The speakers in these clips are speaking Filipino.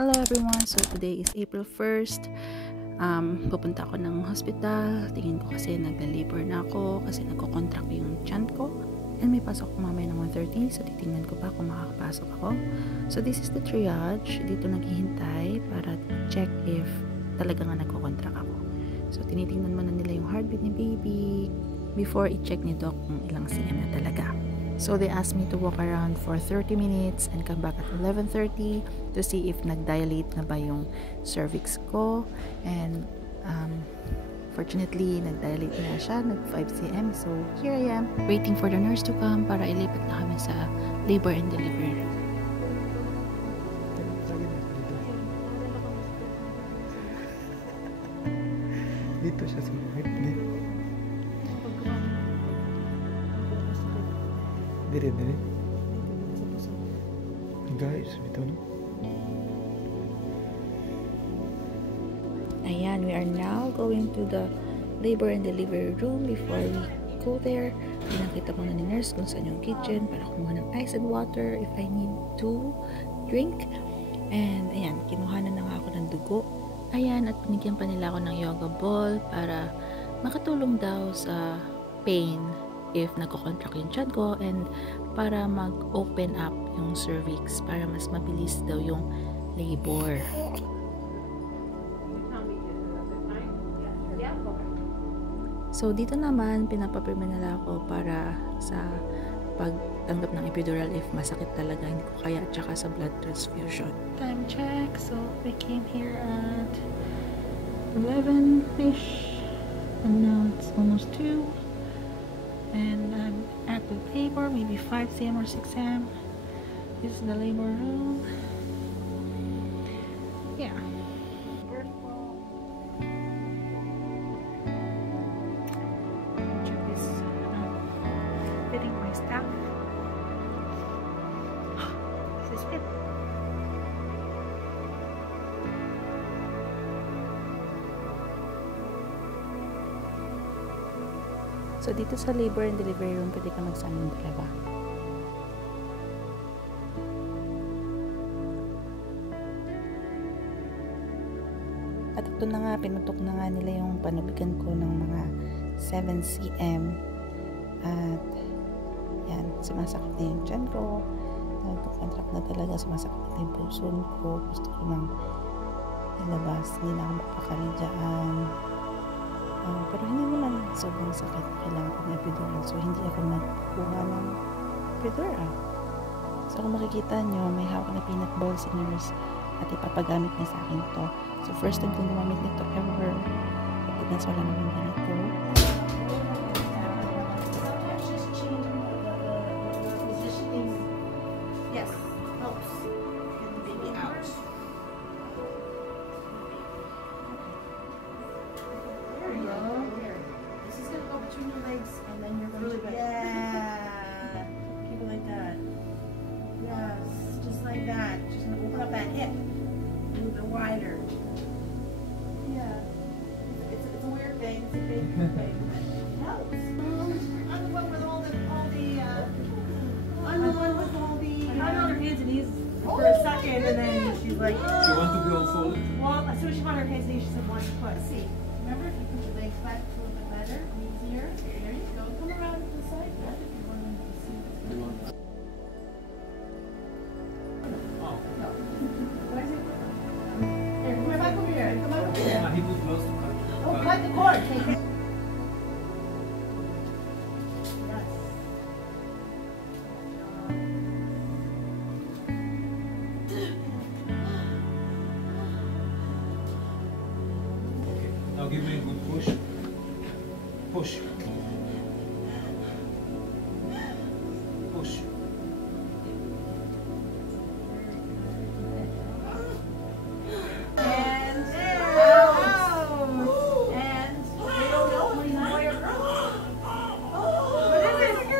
Hello everyone! So today is April 1st. Pupunta ako ng hospital. Tingin ko kasi nagla-labor na ako kasi nagko-contract yung tiyan ko. And may pasok ko mamaya ng 1:30. So titingnan ko pa kung makakapasok ako. So this is the triage. Dito naghihintay para check if talaga nga nagko-contract ako. So tinitingnan muna nila yung heartbeat ni baby before i-check ni doc kung ilang cm na talaga. So they asked me to walk around for 30 minutes and come back at 11:30 to see if nag-dilate na ba yung cervix ko. And fortunately, nag-dilate na siya, nag 5 cm. So here I am, waiting for the nurse to come para ilipat na kami sa labor and delivery. Dito siya sa heartbeat. Dire. Guys, ito no? Ayan, we are now going to the labor and delivery room. Before we go there, pinakita ko na ni nurse kung saan yung kitchen para kumuha ng ice and water if I need to drink. And ayan, kinuhanan na nga ako ng dugo. Ayan, at binigyan pa nila ako ng yoga ball para makatulong daw sa pain if nagko-contract yung tiyan ko and para mag-open up yung cervix para mas mabilis daw yung labor. So dito naman pinapaprime nila ako para sa pagtanggap ng epidural if masakit talaga, hindi ko kaya, at saka sa blood transfusion. Time check, so I came here at 11ish and now it's almost 2. And I'm at the labor, maybe 5 cm or 6 cm. This is the labor room. Yeah. Check this. Fitting my stuff. This is it. So, dito sa labor and delivery room, pwede ka magsama ng dalawa. At ito na nga, pinutok na nga nila yung panubigan ko ng mga 7 cm. At, yan, sumasakit na yung tiyan ko. Nagko-contract na talaga, sumasakit na yung puso ko. Gusto ko nang ilabas, hindi na ako magpakali dyan. Pero hindi naman sobrang sakit, kailangan ko ng epidural, so hindi ako nagkuha ng epidural. So kung makikita nyo, may hawak na peanut ball si nurse at ipapagamit niya sa akin to. So first time kong gumamit nito ever, kapag wala naman ganito. Yes, helps get the baby out. Between your legs, and then you're going to yeah, keep it like that. Yes, just like that. Just gonna open up that hip a little bit wider. Yeah, it's a weird thing. It's a big thing, but it helps. I'm the one with all the I'm the one with all the. I had on her hands and knees for a second, and then she's like, She wants to be all folded. well, as soon as she found her hands and knees, she said, "One foot." See, remember if you put your legs back, it's a little bit better. Here, there you go. Come around to the side. If you want to see what's going on. Oh. No. Why is it? Here, come back over here. Come back over here. He was close to cut. Oh, cut the cord. Take it. Yes. Okay. Now give me a good push. Push. Push. And out. And they don't know if he's a boy or girl. What is it?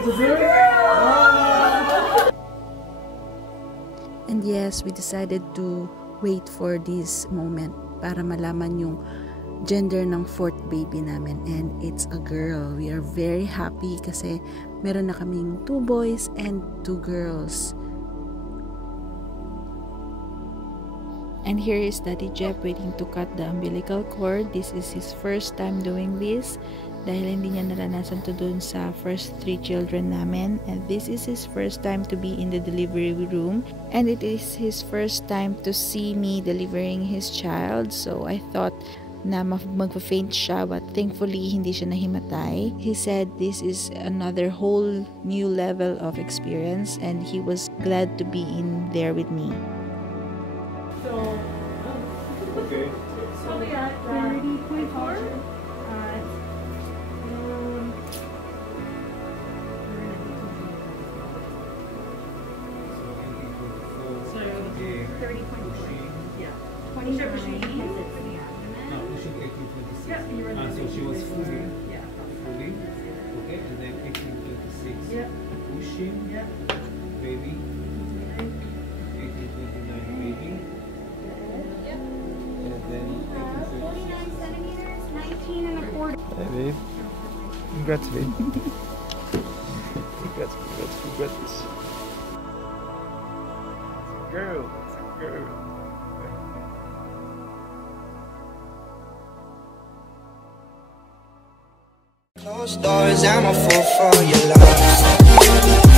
It's a girl. And yes, we decided to wait for this moment para malaman yung gender ng fourth baby namin, and it's a girl. We are very happy kasi meron na kaming 2 boys and 2 girls. And here is Daddy Jeff waiting to cut the umbilical cord. This is his first time doing this dahil hindi niya naranasan to dun sa first 3 children namin. And this is his first time to be in the delivery room. And it is his first time to see me delivering his child. So I thought na magpa-faint siya, but thankfully hindi siya nahimatay. He said this is another whole new level of experience and he was glad to be in there with me. Okay. So we at 30.4. So So 30.4. Yeah. 29. no, pushing 1826. Yeah, you were So she was fully. Yeah. Fully. Okay, and then 1826. Yeah. Pushing. Yeah. Baby. 1829 baby. And then 1836. Centimeters, 19 and a quarter. Hey, babe. Congrats, babe. Congrats, congrats, congrats. Girl, it's a girl. Closed doors, I'm a fool for your love.